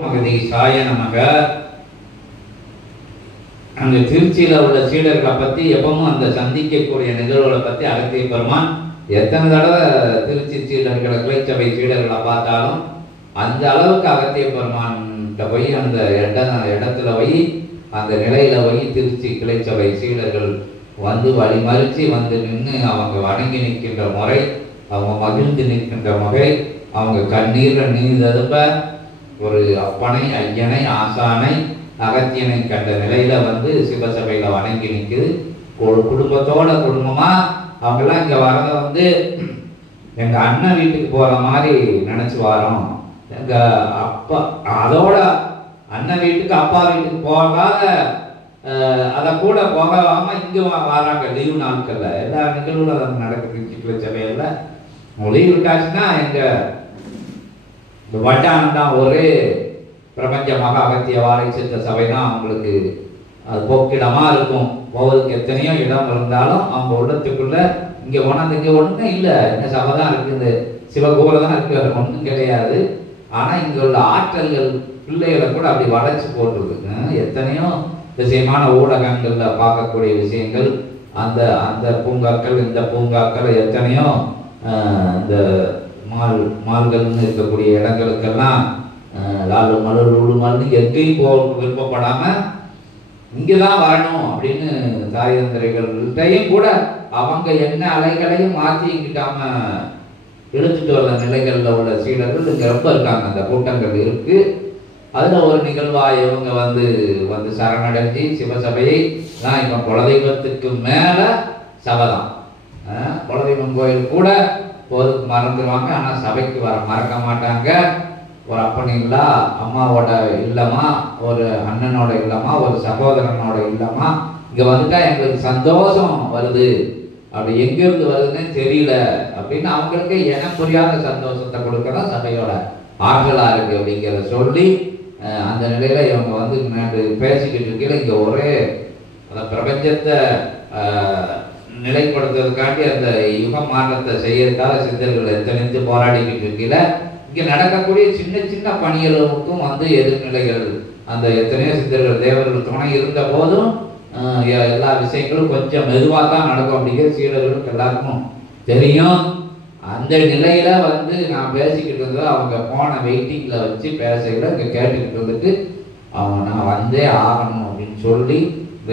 மகதி சாய நமக. அங்கே திருச்சியில் உள்ள சீடர்களை பற்றி எப்பவும் அந்த சந்திக்கக்கூடிய நிகழ்வுகளை பற்றி அகத்திய பெருமான் எத்தனை தடவை திருச்சி சீடர்களை கிளைச்சபை சீடர்களை பார்த்தாலும் அந்த அளவுக்கு அகத்திய பெருமான்கிட்ட போய் அந்த இடத்துல போய் அந்த நிலையில போய் திருச்சி கிளைச்சபை சீடர்கள் வந்து வழிமறித்து வந்து நின்று அவங்க வணங்கி நிற்கின்ற முறை, அவங்க மகிழ்ந்து நிற்கின்ற முறை, அவங்க கண்ணீரை நீததுப்ப ஒரு அப்பனை ஐயனை ஆசானை அகத்தியனை கண்ட நிலையில வந்து சிவசபையில வணங்கி நிற்குது. குடும்பத்தோட குடும்பமா அவங்கெல்லாம் இங்க வரத வந்து எங்க அண்ணன் வீட்டுக்கு போற மாதிரி நினைச்சு வரோம். எங்க அப்பா அதோட அண்ணன் வீட்டுக்கு அப்பா வீட்டுக்கு போகாத அதை கூட போகாம இங்க வராங்க லீவு நாட்கள்ல. எல்லா நிகழ்வுகளும் நடக்குது சபையில. லீவு இருக்காச்சுன்னா எங்க வட்டானம் தான் ஒரே பிரபஞ்ச மகா அகத்திய வாழை சித்த சபை தான் அவங்களுக்கு அது போக்கிடமா இருக்கும். போவதுக்கு எத்தனையோ இடம் இருந்தாலும் அவங்க உள்ளத்துக்குள்ள இங்க போனது இங்க ஒண்ணுமே இல்லை, இந்த சபை தான் இருக்குது, சிவகோபுரம் தான் இருக்கு, அது ஒன்றும் கிடையாது. ஆனா இங்க உள்ள ஆற்றல்கள் பிள்ளைகளை கூட அப்படி வளைச்சு போட்டுருக்கு. எத்தனையோ விஷயமான ஊடகங்கள்ல பார்க்கக்கூடிய விஷயங்கள், அந்த அந்த பூங்காக்கள் இந்த பூங்காக்கள் எத்தனையோ இந்த மால்கள்னு இருக்கக்கூடிய இடங்களுக்கெல்லாம் லாலு மலர் லூலு மலர்னு எங்கேயும் போக விருப்பப்படாம இங்கதான் வரணும் அப்படின்னு தாயந்திரைகள்கிட்டையும் கூட அவங்க என்ன அலைகளையும் மாற்றிக்கிட்டாம இழுத்துட்டு வர்ற நிலைகள்ல உள்ள சீடர்கள் இங்க ரொம்ப இருக்காங்க. அந்த கூட்டங்கள் இருக்கு. அதுல ஒரு நிகழ்வா இவங்க வந்து சரணடைஞ்சி சிவசபையை தான் இப்ப குலதெய்வத்துக்கு மேல சபைதான். குலதெய்வம் கோயில் கூட போதுக்கு மறந்துடுவாங்க, ஆனா சபைக்கு வர மறக்க மாட்டாங்க. ஒரு அப்பன் இல்லா, அம்மாவோட இல்லமா, ஒரு அண்ணனோட இல்லமா, ஒரு சகோதரனோட இல்லமா இங்க வந்துட்டா எங்களுக்கு சந்தோஷம் வருது, அப்படி எங்கிருந்து வருதுன்னு தெரியல அப்படின்னு அவங்களுக்கு இனம் புரியாத சந்தோஷத்தை கொடுக்கதான் சபையோட ஆற்றலா இருக்கு அப்படிங்கிறத சொல்லி அந்த நிலையில இவங்க வந்து பேசிக்கிட்டு இருக்கையில இங்க ஒரே அந்த பிரபஞ்சத்தை நிலைப்படுத்துறதுக்காண்டி அந்த யுக மாற்றத்தை செய்யறதுக்காக சித்தர்கள் எத்தனைத்து போராடிக்கிட்டு இருக்கையில இங்க நடக்கக்கூடிய சின்ன சின்ன பணிகளுக்கும் வந்து எதிர்நிலைகள், அந்த எத்தனையோ சித்தர்கள் தேவர்கள் துணை இருந்த போதும் எல்லா விஷயங்களும் கொஞ்சம் மெதுவாக தான் நடக்கும் அப்படிங்கிற சீடர்களுக்கு எல்லாருக்கும் தெரியும். அந்த நிலையில வந்து நான் பேசிக்கிட்டு இருந்தது அவங்க போன வெயிட்டிங்ல வச்சு பேசல இங்க கேட்டுக்கிட்டு இருந்துட்டு அவங்க நான் வந்தே ஆகணும் அப்படின்னு சொல்லி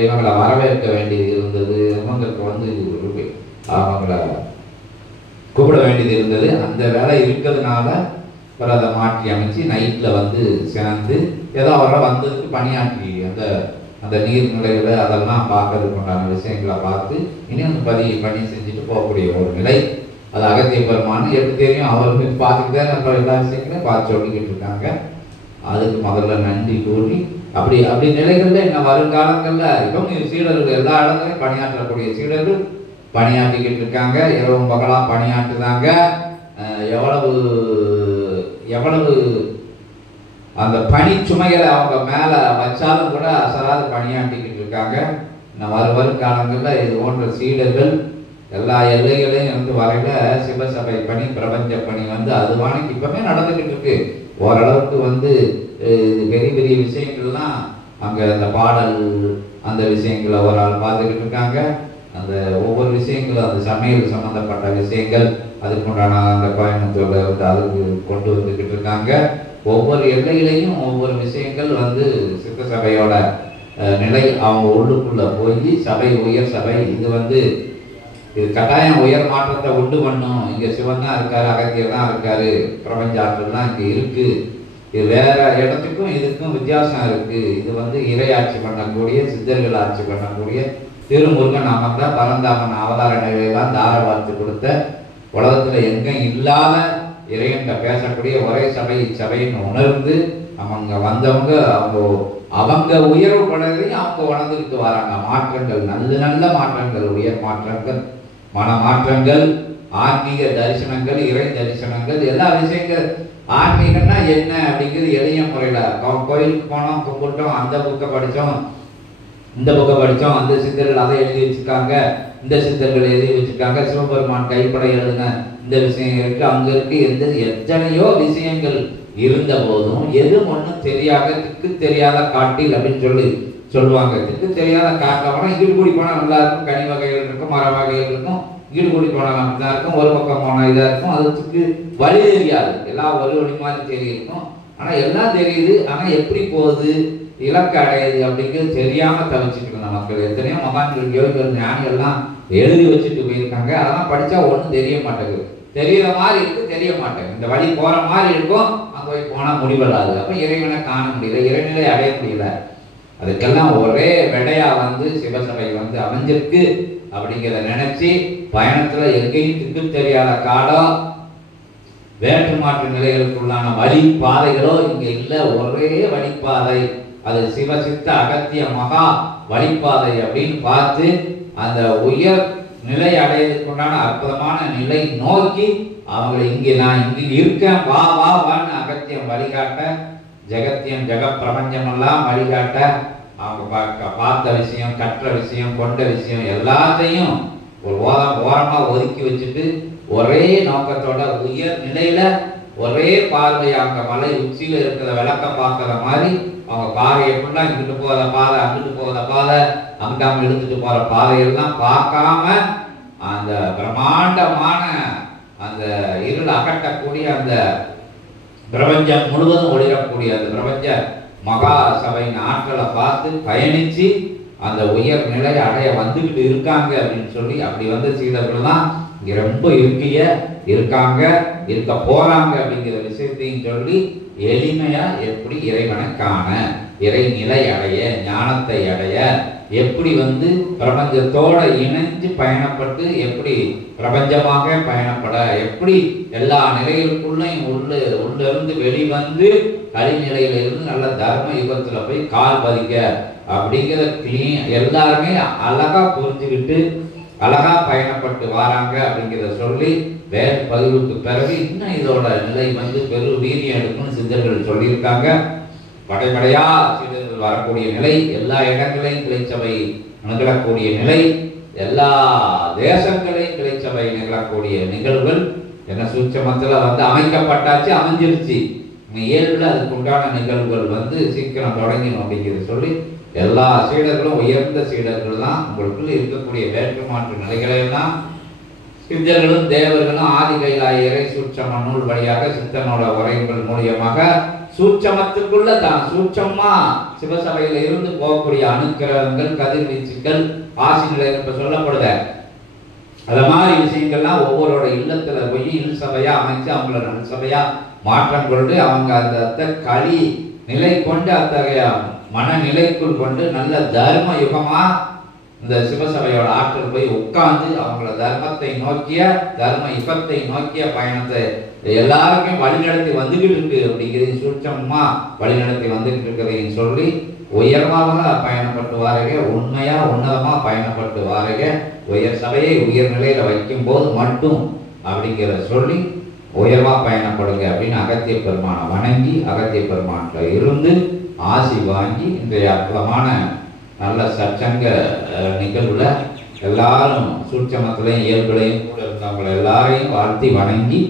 இவங்களை வரவேற்க வேண்டியது இருந்தது. இவங்களுக்கு வந்து அவங்கள கூப்பிட வேண்டியது இருந்தது. அந்த வேலை இருக்கிறதுனால அதை மாற்றி அமைச்சு நைட்ல வந்து சேர்ந்து ஏதோ அவரை வந்ததுக்கு பணியாற்றி அந்த நீர்நிலைகளை அதெல்லாம் பார்க்கறதுக்கு உண்டான விஷயங்களை பார்த்து இனி வந்து பணி செஞ்சுட்டு போகக்கூடிய ஒரு நிலை. அது அகத்திய பெருமானு எப்படி தெரியும், அவருக்கு பார்த்துக்கிட்டே நம்ம எல்லா விஷயங்களையும் பார்த்து சொல்லிக்கிட்டு இருக்காங்க. அதுக்கு முதல்ல நன்றி கூறி அப்படி நிலைகள்ல என்ன வருங்காலங்கள்ல இப்போ சீடர்கள் எல்லா இடத்துலையும் பணியாற்றக்கூடிய சீடர்கள் பணியாற்றிக்கிட்டு இருக்காங்க. இரவும் பகலாம் பணியாற்றுதாங்க. எவ்வளவு அந்த பனி சுமைகளை அவங்க மேல வச்சாலும் கூட அசராது பணியாற்றிக்கிட்டு இருக்காங்க. வரும் காலங்களில் இது போன்ற சீடர்கள் எல்லா எல்லைகளையும் இருந்து வரையில சிவசபை பணி பிரபஞ்ச பணி வந்து அதுவானக்கு இப்பவுமே நடந்துகிட்டு இருக்கு. ஓரளவுக்கு வந்து பெரிய பெரிய விஷயங்கள்லாம் அங்க அந்த பாடல் அந்த விஷயங்களை ஒரு ஆள் பார்த்துக்கிட்டு இருக்காங்க. அந்த ஒவ்வொரு விஷயங்களும் அந்த சமையல் சம்பந்தப்பட்ட விஷயங்கள் அதுக்குண்டான அந்த கோயம்புத்தூர்ல வந்து அதுக்கு கொண்டு வந்துக்கிட்டு இருக்காங்க. ஒவ்வொரு எல்லையிலையும் ஒவ்வொரு விஷயங்கள் வந்து சித்த சபையோட நிலை அவங்க உள்ளுக்குள்ள போய் சபை உயர் சபை இது வந்து இது கட்டாயம் உயர் மாற்றத்தை உண்டு பண்ணும். இங்க சிவன் தான் இருக்காரு, அகத்தியர் தான் இருக்காரு, பிரபஞ்ச ஆற்றல் தான் இங்க இருக்கு. இது வேற இடத்துக்கும் இதுக்கும் வித்தியாசம் இருக்கு. இது வந்து இறையாட்சி பண்ணக்கூடிய சித்தர்கள் ஆட்சி பண்ணக்கூடிய திருமுருகன் அமர்ந்த பரந்தாமன் அவதார நிலையெல்லாம் தார பார்த்து கொடுத்த உலகத்துல எங்கும் இல்லாத இறைவன்கிட்ட பேசக்கூடிய ஒரே சபை சபைன்னு உணர்ந்து அவங்க வந்தவங்க அவங்க உயர்வு படுறதையும் அவங்க உணர்ந்துக்கிட்டு வராங்க. மாற்றங்கள் நல்ல மாற்றங்கள், உயர் மாற்றங்கள், மன மாற்றங்கள், ஆன்மீக தரிசனங்கள், இறை தரிசனங்கள், எல்லா விஷயங்கள். ஆன்மீகம்னா என்ன அப்படிங்கிறது எளிய முறையில கோயிலுக்கு போனோம், கும்பிட்டோம், அந்த புக்கை படித்தோம், இந்த புக்கை படித்தோம், அந்த சித்தர்கள் அதை எழுதி வச்சிருக்காங்க, இந்த சித்தர்கள் எழுதி வச்சிருக்காங்க, சிவபெருமான் கைப்பட எழுதுன இந்த விஷயம் இருக்கு, அங்க இருக்கு, எத்தனையோ விஷயங்கள் இருந்த போதும் எதுவும் ஒன்றும் தெரியாத திக்கு தெரியாத காட்டில் அப்படின்னு சொல்லுவாங்க. திக்கு தெரியாத காட்டில் இங்கிட்டு கூடி போனால் நல்லா இருக்கும், கனி வகைகள் இருக்கும், மர வகைகள் இருக்கும், இங்கிட்டு கூடி போனால் நல்லா இருக்கும், ஒரு பக்கம் போனால் இதாக இருக்கும். அதுக்கு வழி தெரியாது, எல்லாம் ஒரு வழி மாதிரி தெரியும். ஆனால் எல்லாம் தெரியுது, ஆனால் எப்படி போகுது, இலக்கு அடையுது அப்படிங்கிறது தெரியாமல் தவிச்சுட்டு இருந்த மக்கள் எத்தனையோ மகான்கள், யோகிகள், ஞானிகள்லாம் எழுதி வச்சுட்டு போயிருக்காங்க. அதெல்லாம் படித்தா ஒன்றும் தெரிய மாட்டேங்குது. தெரிகிற மாதிரி இருக்கு, தெரிய மாட்டேங்குது. இந்த வழி போகிற மாதிரி இருக்கும், அங்கே போய் போனால் முடிவடாது. அப்போ இறைவனை காண முடியல, இறைநிலை அடைய முடியல. அதுக்கெல்லாம் ஒரே விடையா சிவசபை அமைஞ்சிருக்கு அப்படிங்கிறத நினைச்சு பயணத்துல எங்கேயும் திக்கு தெரியாத காலம், வேற்று மாற்று நிலைகளுக்குள்ளான வழி பாதைகளோ இங்க இல்ல. ஒரே வழிப்பாதை, அது சிவசித்த அகத்திய மகா வழிப்பாதை அப்படின்னு பார்த்து அந்த உயர் நிலை அடையதுக்குண்டான அற்புதமான நிலை நோக்கி அவங்களை நான் இங்க இருக்கேன், வா வா வான்னு அகத்தியம் வழிகாட்ட, ஜெகத்தியம் ஜெகப் பிரபஞ்சம் எல்லாம் வழிகாட்ட, அவங்க பார்த்த விஷயம், கற்ற விஷயம், கொண்ட விஷயம் எல்லாத்தையும் ஒரு ஓரமா ஒதுக்கி வச்சுட்டு ஒரே நோக்கத்தோட உயர் நிலையில ஒரே பார்வை, அங்க மலை உச்சியில இருக்கிற விளக்க பார்க்கற மாதிரி அவங்க பாதையை ஃபுல்லா இங்கிட்டு போகிற பாதை, அங்கிட்டு போகிற பாதை, அங்காம இழுத்துட்டு போற பாதையெல்லாம் பார்க்காம அந்த பிரம்மாண்டமான அந்த இருள் அகட்டக்கூடிய அந்த பிரபஞ்சம் முழுவதும் ஒளிரக்கூடிய அந்த பிரபஞ்ச மகா சபையின் ஆற்றலை பார்த்து பயணிச்சு அந்த உயர் நிலையை அடைய வந்துகிட்டு இருக்காங்க அப்படின்னு அப்படி சீடர்கள் தான் இங்க ரொம்ப இருக்காங்க, இருக்க போறாங்க அப்படிங்கிற விஷயத்தையும் சொல்லி எளிமையா எப்படி இறைவனை காண, இறைநிலை அடைய, ஞானத்தை அடைய, எப்படி பிரபஞ்சத்தோட இணைஞ்சு பயணப்பட்டு எப்படி பிரபஞ்சமாக பயணப்பட, எப்படி எல்லா நிலைகளுக்குள்ளையும் உள்ளிருந்து வெளிவந்து கலிநிலையில இருந்து நல்ல தர்ம யுகத்துல போய் கால் பதிக்க அப்படிங்கிற எல்லாருமே அழகா புரிஞ்சுக்கிட்டு அழகா பயணப்பட்டு வராங்க அப்படிங்கிறத சொல்லி வேறு பதிவுக்கு பிறகு இன்னும் இதோட நிலை பெரு வீரியம் எடுக்கணும்னு சித்தர்கள் சொல்லியிருக்காங்க. படைப்படையா சித்தர்கள் வரக்கூடிய நிலை, எல்லா இடங்களையும் கிளைச்சபை நிகழக்கூடிய நிலை, எல்லா தேசங்களையும் கிளைச்சபை நிகழக்கூடிய நிகழ்வுகள் என்ன சூட்சமத்துல அமைக்கப்பட்டாச்சு, அமைஞ்சிருச்சு. இயல்புல அதுக்கு உண்டான நிகழ்வுகள் சீக்கிரம் தொடங்கணும் அப்படிங்கிறத சொல்லி எல்லா சீடர்களும் உயர்ந்த சீடர்கள் தான். உங்களுக்குள்ள இருக்கக்கூடிய வேற்று மாற்று நிலைகளெல்லாம் சித்தர்களும் தேவர்களும் ஆதி கைலாயரை சூட்சம நூல் வழியாக சித்தனோட உரைகள் மூலியமாக சூட்சமத்துக்குள்ள தான் சூட்சமா சிவசபையில இருந்து போகக்கூடிய அணுக்கிரகங்கள், கதிர்வீச்சுகள், ஆசிகளை இப்ப சொல்லப்படுத அத மாதிரி விஷயங்கள்லாம் ஒவ்வொருவரோட இல்லத்துல போய் இல் சபையா அமைச்சு அவங்கள நல் சபையா மாற்றம் கொண்டு அவங்க அந்த களி நிலை கொண்டு அத்தகைய மனநிலைக்குள் கொண்டு நல்ல தர்ம யுகமா இந்த சிவசபையோட ஆற்றல் போய் உட்கார்ந்து அவங்கள தர்மத்தை நோக்கிய, தர்ம யுகத்தை நோக்கிய பயணத்தை எல்லாருக்கும் வழிநடத்தி வந்துகிட்டு இருக்கு அப்படிங்கிறதையும் சூட்சமா வழிநடத்தி வந்துகிட்டு இருக்கிறதையும் சொல்லி உயர்வாக பயணப்பட்டு வாருங்க, உண்மையா உன்னதமா பயணப்பட்டு வாருங்க. உயர் சபையை உயர் நிலையில வைக்கும் போது மட்டும் அப்படிங்கிற சொல்லி உயர்வா பயணப்படுங்க அப்படின்னு அகத்திய பெருமானை வணங்கி அகத்திய பெருமான்ல இருந்து ஆசி வாங்கி இன்றைய அற்புதமான நல்ல சச்சங்க நிகழ்வுல எல்லாரும் சூட்சமத்திலையும் இயல்புலையும் கூட இருந்தவங்களை எல்லாரையும் வாழ்த்தி வணங்கி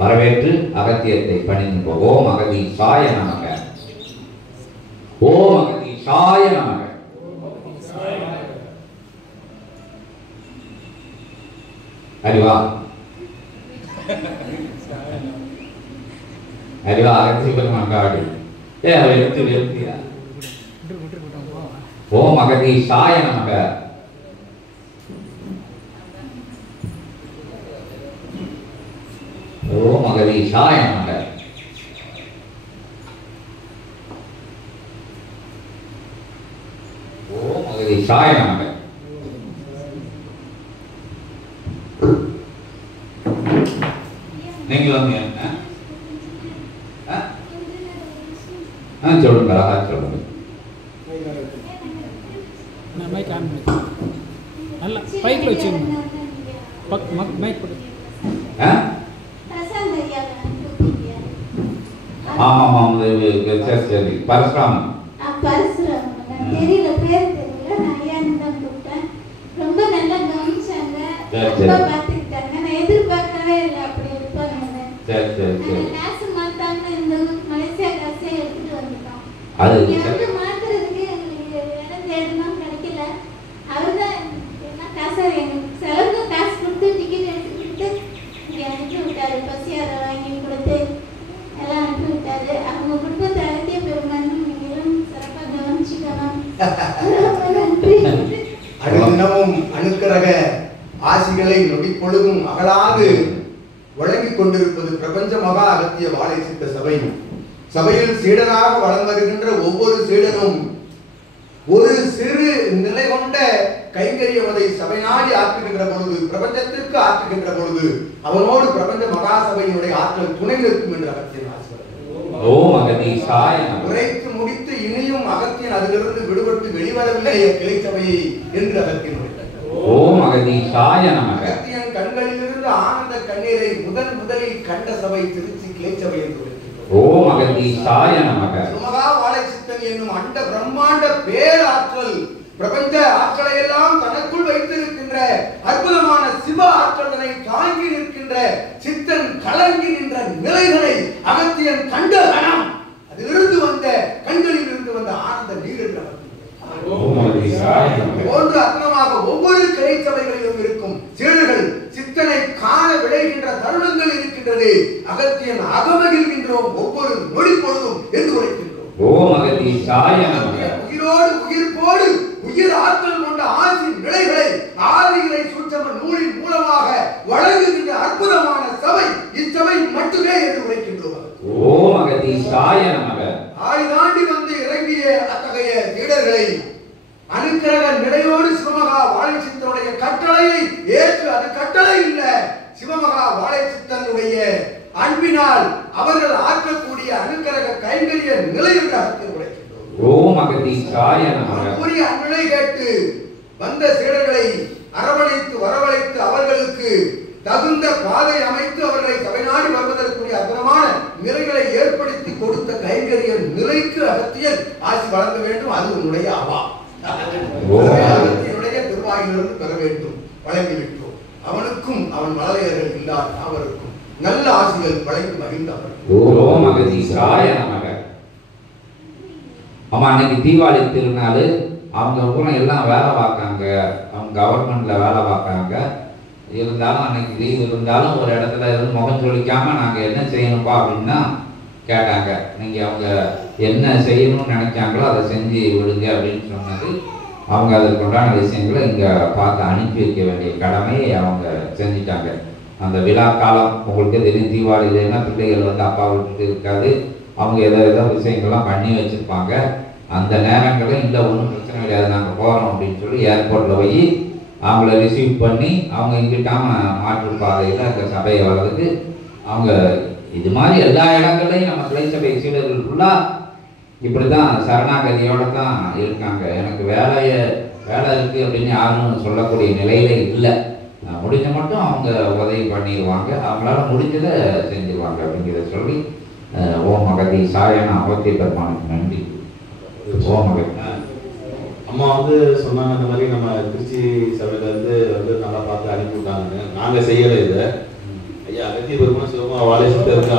வரவேற்று அகத்தியத்தை பணிந்து ஓம் அகதீசாய நமக, ஓம் அகதீசாய நமக. அறிவா அறிவா அகத்திய பெருமான் காடு ஓம் அகதீசாய நமக, ஓம் அகதீசாய நமக, ஓம் அகதீசாய நமக. நீங்களும் சொல்லுங்க, சொல்லுங்க. நல்ல பைக்ல வச்சுக்கோங்க, மைக் போடு. ஆமாம், சரி பரசுராமன். தெரியல, பேர் தெரியல. நான் ஐயான்னு தான் கூப்பிட்டேன். ரொம்ப நல்லா கவனிச்சாங்க, ரொம்ப பார்த்துக்கிட்டாங்க. நான் எதிர்பார்க்கவே இல்லை அப்படி இருப்பாங்க. சரி சரி சரி. கிளாஸ் மாத்தாம அது மாத்துறதுக்கு எங்களுக்கு இடம் தேடணும், கிடைக்கல. அவர் தான் என்ன காசு எங்களுக்கு செலவுக்கு காசு கொடுத்து டிக்கெட் எடுத்து கொடுத்து இங்கே அனுப்பி விட்டாரு. பசியாரை வாங்கி கொடுத்து எல்லாம் அனுப்பி விட்டாரு. அவங்க குடும்பத்தை அழைத்திய பெருமானும் நீங்களும் சிறப்பாக கவனிச்சுக்கணும். அனுதினமும் அனுக்கிரக ஆசிகளை நொடி பொழுதும் அகலாது வழங்கிக் கொண்டிருப்பது பிரபஞ்ச மகா அகத்திய வாழை சித்த சபை. சபையில் சீடனாக வளம் வருகின்ற ஒவ்வொரு சீடனும் ஒரு சிறு நிலை கொண்ட கைங்கரியவதை சபை நாடி ஆற்றுகின்ற பொழுது, பிரபஞ்சத்திற்கு ஆற்றுகின்ற பொழுது அவனோடு பிரபஞ்ச மகா சபையினுடைய ஆற்றல் துணை நிற்கும் என்று அகத்தியன் உரைத்து முடித்து இனியும் அகத்தியன் அதிலிருந்து விடுபட்டு வெளிவரவில்லை கிளை சபையை என்று அகத்தியன் அகத்தியன் கண்களிலிருந்து ஆனந்த கண்ணீரை முதலில் கண்ட சபை திருச்சி கிளை சபை என்று சுமகா வாழை சித்தன் என்னும் அண்ட பிரம்மாண்ட பேராற்றல் பிரபஞ்ச ஆற்றலை எல்லாம் தனக்குள் வைத்திருக்கின்ற அற்புதமான சிவ ஆற்றலை தாங்கி நிற்கின்ற சித்தன் கலங்கி நின்ற நிலைகளை அகத்தியன் கண்ட கணம் அதிலிருந்து வந்த கண்களில் இருந்து வந்த ஆனந்த நீர் என்று போன்று அர்த்தமாக ஒவ்வொரு கிளை சபைகளிலும் இருக்கும் சீடர்கள் சித்தனை காண விளைகின்ற தருணங்கள் இருக்கின்றது. அகத்தியன் அகமகிழ்கின்றோம் ஒவ்வொரு நொடி பொழுதும் என்று உரைக்கின்றோம். உயிரோடு உயிர்ப்போடு உயிர் ஆற்றல் கொண்ட ஆசின் நிலைகளை ஆதிகளை சூட்சம நூலின் மூலமாக வழங்குகின்ற அற்புதமான சபை இச்சபை மட்டுமே என்று உரைக்கின்றோம். ஆடி தாண்டி வந்து இறங்கிய அத்தகைய சீடர்களை அனுக்கிரக நிலையோடு சிவமகா வாழை சித்தனுடைய கட்டளையை ஏற்று, அது கட்டளை இல்ல, சிவமகா வாழை சித்தனுடைய அன்பினால் அவர்கள் ஆற்றக்கூடிய அனுக்கிரக கைங்கரிய நிலை என்று அர்த்தம் உரைக்கின்றோம். கூறிய அந்நிலை கேட்டு வந்த சீடர்களை அரவணைத்து வரவழைத்து அவர்களுக்கு தகுந்த பாதை அமைத்து அவர்களை சபைநாடி வருவதற்குரிய அற்புதமான நிலைகளை ஏற்படுத்தி கொடுத்த கைங்கரிய நிலைக்கு அகத்தியன் ஆசி வழங்க வேண்டும். அது உன்னுடைய அவா அகத்தியனுடைய திருவாயிலிருந்து பெற வேண்டும். வழங்கிவிட்டோம். அவனுக்கும் அவன் மலரையர்கள் இல்லாத அவருக்கும் நல்ல ஆசிகள் வழங்கி மகிழ்ந்தவர். ஆமா, அன்னைக்கு தீபாவளி திருநாள். அவங்க பூரா எல்லாம் வேலை பார்க்காங்க, அவங்க கவர்மெண்ட்ல வேலை பார்க்காங்க. இருந்தாலும் அன்னைக்கு லீவ் இருந்தாலும் ஒரு இடத்துல இருந்து முகம் சொல்லிக்காம நாங்க என்ன செய்யணும்ப்பா அப்படின்னா கேட்டாங்க. நீங்க அவங்க என்ன செய்யணும்னு நினைச்சாங்களோ அதை செஞ்சு விடுங்க அப்படின்னு சொன்னது. அவங்க அதற்கு உண்டான விஷயங்களை இங்க பார்த்து அனுப்பி வைக்க வேண்டிய கடமையை அவங்க செஞ்சுட்டாங்க. அந்த விழா காலம் உங்களுக்கு தெரியும், தீபாவளியில என்ன பிள்ளைகள் வந்து அப்பா விட்டுட்டு இருக்காது, அவங்க ஏதோ விஷயங்கள்லாம் பண்ணி வச்சிருப்பாங்க. அந்த நேரங்களும் இல்லை, ஒன்றும் பிரச்சனை கிடையாது, நாங்கள் போகிறோம் அப்படின்னு சொல்லி ஏர்போர்ட்டில் போய் அவங்கள ரிசீவ் பண்ணி அவங்க இங்கிட்டாம மாற்றுப்பாதையில் அந்த சபையை வர்றதுக்கு அவங்க இது மாதிரி எல்லா இடங்கள்லையும் நம்ம கிளை சபை சீடர்கள் ஃபுல்லாக இப்படி தான் சரணாகதியோடு தான் இருக்காங்க. எனக்கு வேலை இருக்குது அப்படின்னு யாரும் சொல்லக்கூடிய நிலையில இல்லை. முடிஞ்ச மட்டும் அவங்க உதவி பண்ணிடுவாங்க, அவங்களால முடிஞ்சதை செஞ்சிருவாங்க அப்படிங்கிறத சொல்லி ஓம் அகதி சாயன அவத்திய பெருமானுக்கு நன்றி. ஓம் அகதி. அம்மா வந்து சொன்னாங்க இந்த மாதிரி நம்ம திருச்சி சபையில வந்து நல்லா பார்த்து அனுப்பி விட்டாங்க. நாங்கள் செய்யலை இதை. ஐயா அகத்திய பெருமான் சிவமா வாழை சித்தருக்கு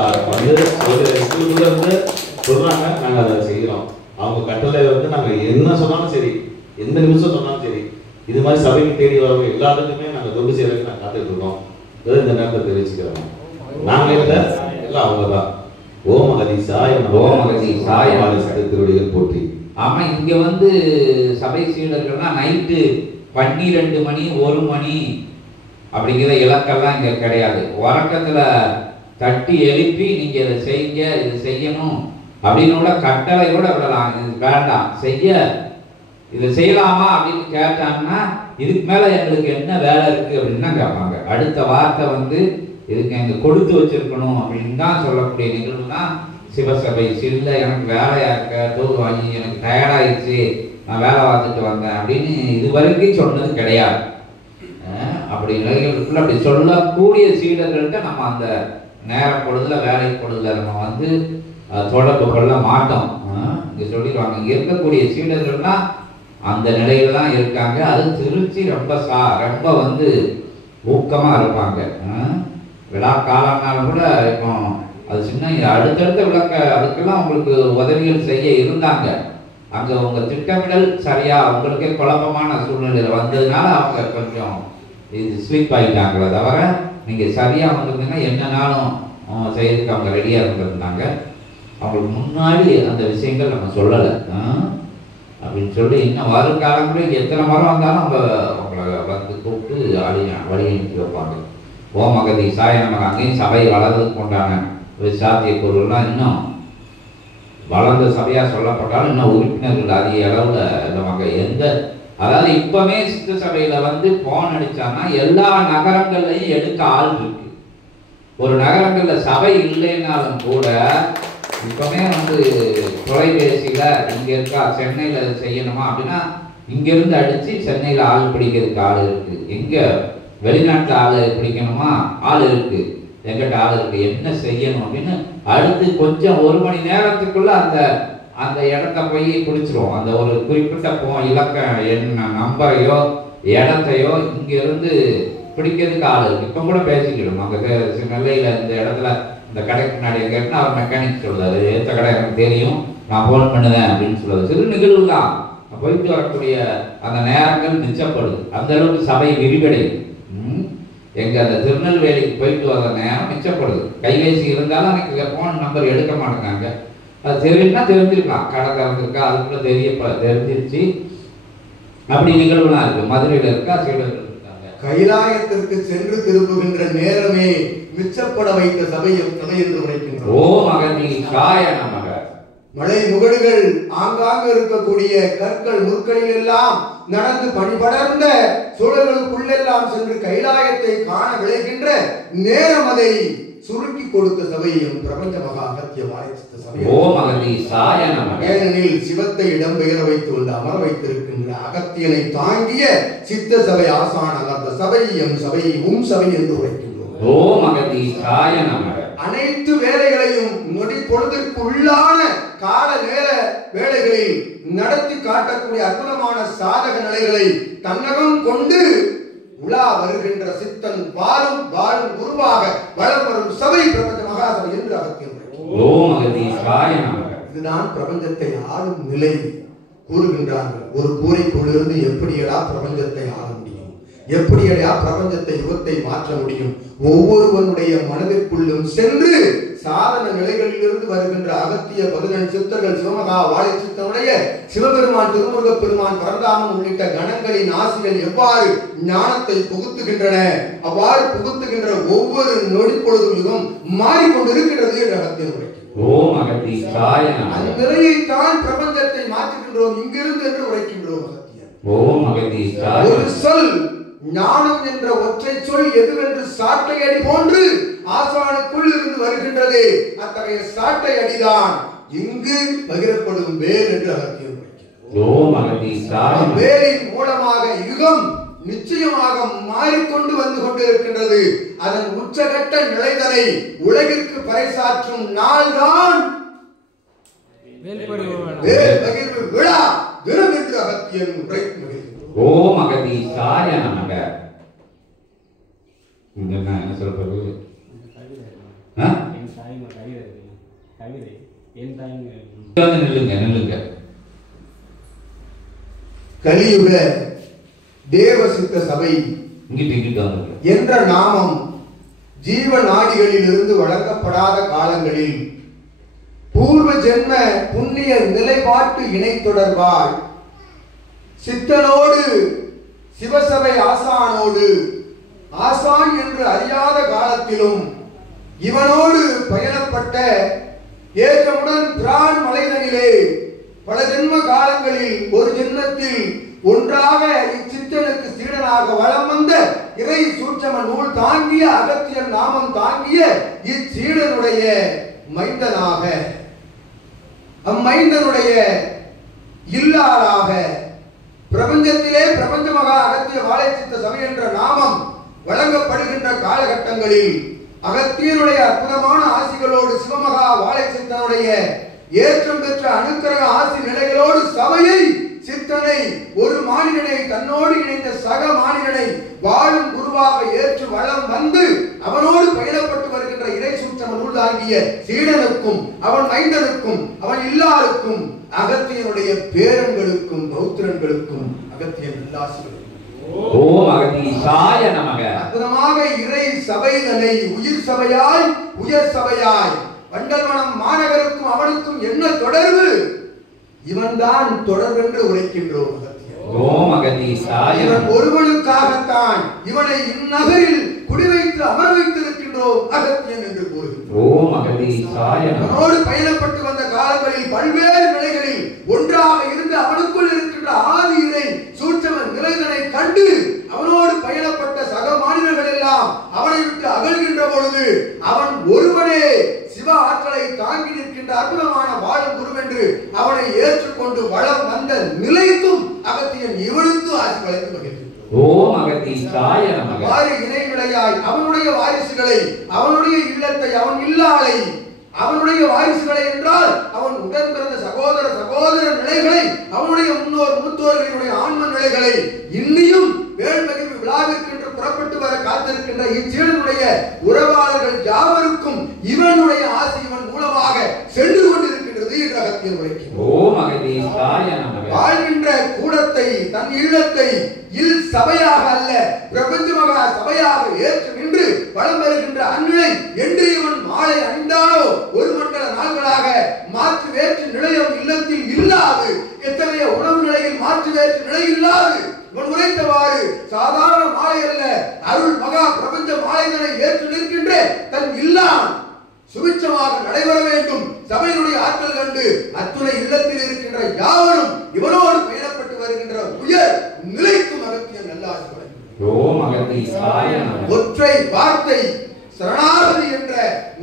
வந்து இருந்து சொல்றாங்க, நாங்கள் அதை செய்கிறோம். அவங்க கட்டளை வந்து நாங்கள் என்ன சொன்னாலும் சரி, எந்த நிமிஷம் சொன்னாலும் சரி, இது மாதிரி சபைக்கு தேடி வரவங்க எல்லாத்துக்குமே நாங்கள் தொண்டு செய்யறதுக்கு நாங்கள் காத்துட்டு இருக்கோம். இந்த நேரத்தை தெரிவிச்சுக்கிறோம். நாங்கள் இல்லை, எல்லாம் அவங்க தான். ஓம் அகதி சாய ஓம் அகதி சாய வாழை சித்தருடைய போற்றி. ஆமா, இங்க வந்து சபை சீடர்கள்லாம் நைட்டு 12 மணி 1 மணி அப்படிங்கிற இலக்கெல்லாம் இங்க கிடையாது. உறக்கத்துல தட்டி எழுப்பி நீங்க இதை செய்யுங்க, இதை செய்யணும் அப்படின்னு கட்டளை கூட விடலாம். இது வேண்டாம் செய்ய, இதை செய்யலாமா அப்படின்னு கேட்டாங்கன்னா இதுக்கு மேல எங்களுக்கு என்ன வேலை இருக்கு அப்படின்னு தான் கேட்பாங்க. அடுத்த வார்த்தை வந்து இதுக்கு எங்க கொடுத்து வச்சிருக்கணும் அப்படின்னு தான் சொல்லக்கூடிய நிகழ்வு தான் சிவசபை. இல்லை எனக்கு வேலையா இருக்க, தூக்கு வாங்கி எனக்கு டயர்டாயிடுச்சு, நான் வேலை பார்த்துட்டு வந்தேன் அப்படின்னு இது வரைக்கும் சொன்னது கிடையாது. அப்படி நிலைகளுக்குள்ள அப்படி சொல்லக்கூடிய சீடர்கள்ட்ட நம்ம அந்த நேர பொழுதுல வேலை பொழுதுல நம்ம வந்து தொடர்பு கொள்ள மாட்டோம். இங்க சொல்லிடுவாங்க, இங்க இருக்கக்கூடிய சீடர்கள்லாம் அந்த நிலையில தான் இருக்காங்க. அது திருச்சி ரொம்ப வந்து ஊக்கமா இருப்பாங்க. விழா காலம்னாலும் கூட இப்போ அது சின்ன அடுத்தடுத்த விளக்க அதுக்கெல்லாம் உங்களுக்கு உதவிகள் செய்ய இருந்தாங்க. அங்கே உங்கள் திட்டமிடல் சரியாக உங்களுக்கே குழப்பமான சூழ்நிலையில் வந்ததுனால அவங்க கொஞ்சம் இது ஸ்வீப் ஆகிட்டாங்களே தவிர நீங்கள் சரியாக வந்திருந்தீங்கன்னா என்னன்னாலும் செய்யறதுக்கு அவங்க ரெடியாக இருந்திருந்தாங்க. அவங்களுக்கு முன்னாடி அந்த விஷயங்கள் நம்ம சொல்லலை அப்படின்னு சொல்லி இன்னும் வருங்காலங்களில் எத்தனை மரம் வந்தாலும் அவங்க அவங்கள வந்து கூப்பிட்டு வழி அனுப்பி வைப்பாங்க. ஓம் அகதி சாய நமக்கு அங்கேயும் சபை வளர்றதுக்கு உண்டான சாத்திய பொருள்லாம் இன்னும் வளர்ந்த சபையாக சொல்லப்பட்டாலும் இன்னும் உறுப்பினர்கள் அதிக அளவில் நமக்கு அதாவது இப்போவே சித்த சபையில் வந்து போன் அடித்தான்னா எல்லா நகரங்கள்லையும் எடுக்க ஆள் இருக்கு. ஒரு நகரங்களில் சபை இல்லைன்னாலும் கூட இப்போவே வந்து தொலைபேசியில் இங்கே இருக்கா சென்னையில் செய்யணுமா அப்படின்னா இங்கேருந்து அடித்து சென்னையில் ஆள் பிடிக்கிறதுக்கு ஆள் இருக்குது. எங்கே வெளிநாட்டில் ஆள் பிடிக்கணுமா ஆள் இருக்குது. எங்கிட்ட ஆள் இருக்குது. என்ன செய்யணும் அப்படின்னு அடுத்து கொஞ்சம் 1 மணி நேரத்துக்குள்ளே அந்த இடத்த போய் பிடிச்சிருவோம். அந்த ஒரு குறிப்பிட்ட இலக்க என்ன நம்பரையோ இடத்தையோ இங்கேருந்து பிடிக்கிறதுக்கு ஆள் இருக்குது. இப்போ கூட பேசிக்கிடும். அங்கே நெல்லையில் இந்த இடத்துல இந்த கடைக்கு முன்னாடி எங்கே இருக்குன்னா அவர் மெக்கானிக் சொல்லுவார், ஏற்ற கடை எனக்கு தெரியும், நான் ஃபோன் பண்ணுவேன் அப்படின்னு சொல்லுவார். சிறு நிகழ்வு தான் போயிட்டு வரக்கூடிய அந்த நேரங்கள் மிச்சப்படுது. அந்த அளவுக்கு சபை விரிவடையுது. எங்கள் அந்த திருநெல்வேலிக்கு போயிட்டு வர நேரம் மிச்சப்படுது. கைபேசி இருந்தாலும் அன்றைக்கி ஃபோன் நம்பர் எடுக்க மாட்டேங்காங்க. அது தெரியும்னா தெரிஞ்சிருக்கலாம், கடை திறந்துருக்கா அதுக்குள்ளே தெரிஞ்சிருச்சு. அப்படி நிகழ்வுலாம் இருக்குது. மதுரையில் இருக்கா சீடர்கள் இருக்காங்க. கைலாயத்திற்கு சென்று திரும்புகின்ற நேரமே மிச்சப்பட வைத்த சபை என்று உரைக்கின்றோம். ஓம் அகதி சாய நமக. மலை முகடுகள் ஆங்காங்கு இருக்கக்கூடிய கற்கள் முற்களில் எல்லாம் நடந்து பணிபடர்ந்த சூழல்களுக்குள்ளெல்லாம் சென்று கைலாயத்தை காண விளைகின்ற நேரம் அதை சுருக்கி கொடுத்த சபையும் பிரபஞ்ச மகா அகத்திய வாழைச்சித்த சபை. ஓம் அகதி சாய நமக. ஏனெனில் சிவத்தை இடம்பெயர வைத்து கொண்டு அமர வைத்திருக்கின்ற அகத்தியனை தாங்கிய சித்த சபை ஆசான அந்த சபையும் சபை என்று உரைக்கின்றோம். ஓம் அகதி சாய நமக. அனைத்து வேலைகளையும் நொடி பொழுதிற்கு உள்ளான கால நேர வேலைகளில் நடத்தி காட்டக்கூடிய அற்புதமான சாதக நிலைகளை தன்னகம் கொண்டு உலா வருகின்ற சித்தன் வாழும் குருவாக வளம் வரும் சபை பிரபஞ்ச மகாசபை என்று அகத்தியம். இதுதான் பிரபஞ்சத்தை ஆளும் நிலை கூறுகின்றார்கள். ஒரு கூரைக்குள்ளிருந்து எப்படியடா பிரபஞ்சத்தை ஆள முடியும், எப்படியடா பிரபஞ்சத்தை யுகத்தை மாற்ற முடியும்? ஒவ்வொருவனுடைய மனதிற்குள்ளும் சென்று சாதன நிலைகளிலிருந்து வருகின்ற அகத்திய 17 சித்தர்கள் சிவமகா வாழை சித்தனுடைய சிவபெருமான் திருமுருக பெருமான் பரந்தாமன் உள்ளிட்ட கணங்களின் ஆசிகள் எவ்வாறு ஞானத்தை புகுத்துகின்றன, அவ்வாறு புகுத்துகின்ற ஒவ்வொரு நொடி பொழுதும் யுகம் மாறிக்கொண்டிருக்கிறது என்ற அகத்திய முறை. அந்த நிலையைத்தான் பிரபஞ்சத்தை மாற்றுகின்றோம் இங்கிருந்து என்று உரைக்கின்றோம். ஒரு சொல் ஞானம் என்ற ஒற்றை சொல் எதுவென்று சாட்டை அடி போன்று ஆசானுக்குள் இருந்து வருகின்றது. அத்தகைய சாட்டை அடிதான் இங்கு பகிரப்படும் வேல் என்று அகத்தியம். வேலின் மூலமாக யுகம் நிச்சயமாக மாறிக்கொண்டு வந்து கொண்டிருக்கின்றது. அதன் உச்சகட்ட நிலைதனை உலகிற்கு பறைசாற்றும் நாள்தான் வேல் பகிர்வு விழா தினம் என்று அகத்தியன் உரைக்கும். ஓம் அகதி சாய நமக. என்ன சொல்றது? நில்லுங்க. கலியுக தேவசித்த சபை என்ற நாமம் ஜீவ நாடிகளில் இருந்து வழங்கப்படாத காலங்களில் பூர்வ ஜென்ம புண்ணிய நிலைப்பாட்டு இணை தொடர்பால் சித்தனோடு சிவசபை ஆசானோடு ஆசான் என்று அறியாத காலத்திலும் இவனோடு பயணப்பட்ட ஏற்றமுடன் பிரான் மலைதனிலே பல ஜென்ம காலங்களில் ஒரு ஜென்மத்தில் ஒன்றாக இச்சித்தனுக்கு சீடனாக வளம் வந்த இறை சூட்சம நூல் தாங்கிய அகத்தியன் நாமம் தாங்கிய இச்சீடனுடைய மைந்தனாக அம்மைந்தனுடைய இல்லாளாக பிரபஞ்சத்திலே பிரபஞ்ச மகா அகத்திய வாழை சித்த சபை என்ற நாமம் வழங்கப்படுகின்ற காலகட்டங்களில் அகத்தியனுடைய அற்புதமான ஆசிகளோடு சிவமகா வாழை சித்தனுடைய ஏற்றம் பெற்ற அனுக்கிரக ஆசி நிலைகளோடு சபையை சித்தனை ஒரு மாநிலனை தன்னோடு இணைந்த சக மாநிலனை வாழும் குருவாக ஏற்று வளம் வந்து அவனோடு பயணப்பட்டு வருகின்ற இறை சூட்சம நூல் தாங்கிய காட்டிய சீடனுக்கும் அவன் மைந்தனுக்கும் அவன் இல்லாருக்கும் அகத்தியனுடைய பேரன்களுக்கும் பௌத்திரன்களுக்கும் அகத்தியன் நல்லாசிகள். ஓம் அகதீசாய நமக. அற்புதமாக இறை சபைதனை உயிர் சபையாய் உயர் சபையாய் வண்டல்மணம் மாநகருக்கும் அவனுக்கும் என்ன தொடர்பு? இவன்தான் தொடர்பென்று உரைக்கின்றோம். ஓம் அகதீசாய. இவன் ஒருவனுக்காகத்தான் இவனை இந்நகரில் குடிவைத்து அமர வைத்திருக்கின்றோம் அகத்தியன் என்று கூறுகின்றோம். ஓம் அகதீசாய. அவனோடு பயணப்பட்டு வந்த காலங்களில் பல்வேறு நிலைகளில் ஒன்றாக இருந்து அவனுக்குள் இருக்கின்ற ஆதி இறை சூட்சம நிலைகளை கண்டு அவனோடு பயணப்பட்ட சக மாநிலங்கள் எல்லாம் அவனை விட்டு அகழ்கின்ற பொழுது அவன் ஒருவனே சிவ ஆற்றலை தாங்கி நிற்கின்ற அற்புதமான வாழும் குரு என்று அவனை ஏற்றுக்கொண்டு வளம் வந்த நிலைக்கும் அகத்தியன் இவனுக்கு ஆசி வளைத்து மகிழ்கின்றான். ஓம் அகதீசாய நமக. வாரி இணை விளையாய் அவனுடைய வாரிசுகளை அவனுடைய இல்லத்தை அவன் இல்லாலை அவனுடைய வாரிசுகளை என்றால் அவன் உடன் பிறந்த சகோதர நிலைகளை அவனுடைய முன்னோர் மூத்தோர்களுடைய ஆன்ம நிலைகளை இன்னியும் வேள்மகிழ்வு விழாவிற்கென்று புறப்பட்டு வர காத்திருக்கின்ற இச்சீடனுடைய உறவாளர்கள் யாவருக்கும் இவனுடைய ஆசி இவன் மூலமாக சென்று கொண்டிருக்கின்றது என்ற அகத்தியன் உரைக்கின்றார். ஓம் அகதீசாய நமக. வாழ்கின்ற கூடத்தை தன் இல்லத்தை இல் சபையாக அல்ல பிரபஞ்ச மகா சபையாக ஏற்று நின்று வளம் வருகின்ற அந்நிலை என்று இவன் மாலை அணிந்தானோ ஒரு மண்டல நாள்களாக மாற்று வேற்று நிலையம் இல்லத்தில் இல்லாது எத்தகைய உணவு நிலையில் மாற்று வேற்று நிலை இல்லாது இவன் உரைத்தவாறு சாதாரண மாலை அல்ல அருள் மகா பிரபஞ்ச மாலைகளை ஏற்று நிற்கின்ற தன் இல்லான் சுபிட்சமாக நடைபெற வேண்டும் சபையினுடைய ஆற்றல் கண்டு அத்துணை இல்லத்தில் இருக்கின்ற யாவரும் இவனோடு பயணப்பட்டு வருகின்ற உயர் நிலைக்கும் அகத்தியன் நல்லாசி வழங்குகிறார். ஓம் அகதீசாய நமக. ஒற்றை வார்த்தை சரணாகதி என்ற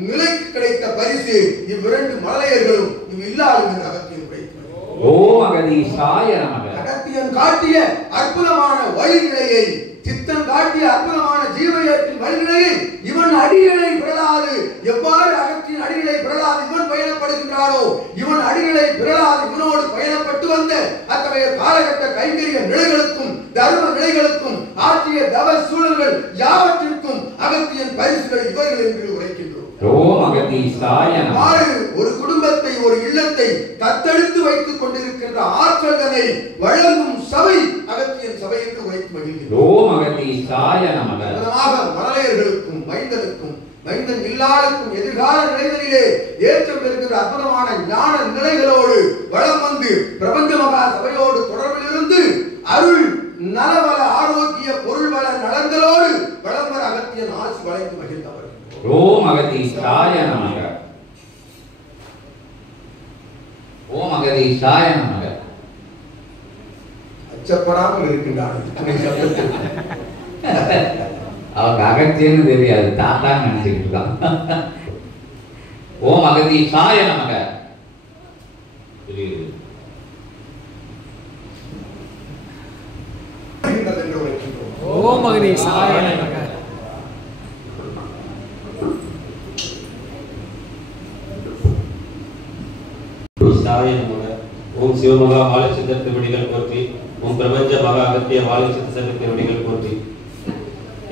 நிலைக்கு கிடைத்த பரிசு இவ்விரண்டு மலையர்களும் இல்லாது என்ற அகத்தியன் உரைக்கிறார். ஓம் அகதீசாய நமக. அகத்தியன் காட்டிய அற்புதமான வழிநிலையை சித்தன் காட்டிய அற்புதமான ஜீவயத்தின் வழிநிலையை இவன் அடிகளை பிறலாது எவ்வாறு அகத்தின் அடிகளை பிறலாது இவன் பயணப்படுகின்றானோ இவன் அடிகளை பிறலாது இவனோடு பயணப்பட்டு வந்த அத்தகைய காலகட்ட கைங்கரிய நிலைகளுக்கும் தர்ம நிலைகளுக்கும் ஆற்றிய தவ சூழல்கள் யாவற்றிற்கும் அகத்தியன் பரிசுகள் இவர்கள் என்று உரைக்கின்றோம். ஓம் அகதீசாய நமக. ஒரு குடும்பத்தை ஒரு இல்லத்தை தத்தெடுத்து வைத்துக் கொண்டிருக்கின்ற ஆற்றல்களை வழங்கும் சபை அகத்தியன் சபை என்று உரைத்து மகிழ்கிறோம். ஓம் அகதீசாய நமக. மலையர்களுக்கும் மைந்தனுக்கும் மைந்தன் இல்லாருக்கும் எதிர்கால நிலைகளிலே ஏற்றம் பெறுகின்ற அற்புதமான ஞான நிலைகளோடு வளம் வந்து பிரபஞ்ச மகா சபையோடு தொடர்பில் இருந்து அருள் நலவள ஆரோக்கிய பொருள்வள நலன்களோடு வளம்பர அகத்தியன் ஆசி வளைத்து மகிழ்ந்தவர். ஓம் அகதீசாய நமக. ஓம் அகதீசாய நமக. அச்சப்படாமல் இருக்கின்றான். அவங்க அகத்தியன்னு தெரியாது தாத்தான்னு நினைச்சுக்கிட்டு இருக்கான். ஓம் அகதீசாய நமக. ஓம் அகதீசாய நமக. ஓம் சிவமகா வாழை சித்தர் திருவடிகள் போற்றி. ஓம் பிரபஞ்ச மகா அகத்திய வாழை சித்தர் திருவடிகள் போற்றி.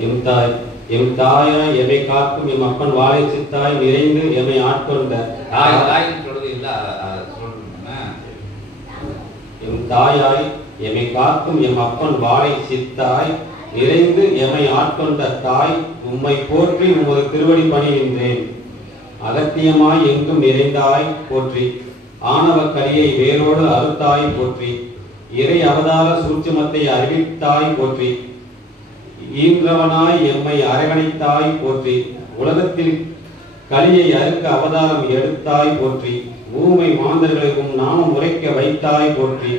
எம் தாயாய் எமை காக்கும் எம் அப்பன் வாழை சித்தாய் நிறைந்து எமை ஆட்கொண்ட எம் தாயாய் எமை காக்கும் எம் அப்பன் வாழை சித்தாய் நிறைந்து எமை ஆட்கொண்ட தாய் உம்மை போற்றி உமது திருவடி பணிகின்றேன். அகத்தியமாய் எங்கும் நிறைந்தாய் போற்றி. ஆணவ கரியை வேரோடு அறுத்தாய் போற்றி. இறை அவதார சூட்சுமத்தை அறிவித்தாய் போற்றி. ஈன்றவனாய் எம்மை அரவணைத்தாய் போற்றி. உலகத்தில் கலியை அறுக்க அவதாரம் எடுத்தாய் போற்றி. ஊமை மாந்தர்களுக்கும் நாமம் உரைக்க வைத்தாய் போற்றி.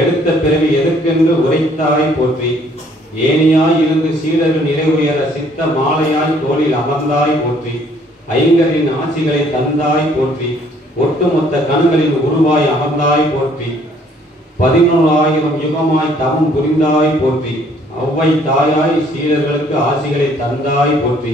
எடுத்த பிறவி எதற்கென்று உரைத்தாய் போற்றி. ஏனியாய் இருந்து சீடர்கள் நிலை உயர சித்த மாலையாய் தோளில் அமர்ந்தாய் போற்றி. ஐங்கரின் ஆசிகளை தந்தாய் போற்றி. ஒட்டுமொத்த கண்களின் உருவாய் அமர்ந்தாய் போற்றி. 11,000 யுகமாய் தவம் புரிந்தாய் போற்றி. அவ்வை தாயாய் சீடர்களுக்கு ஆசிகளை தந்தாய் போற்றி.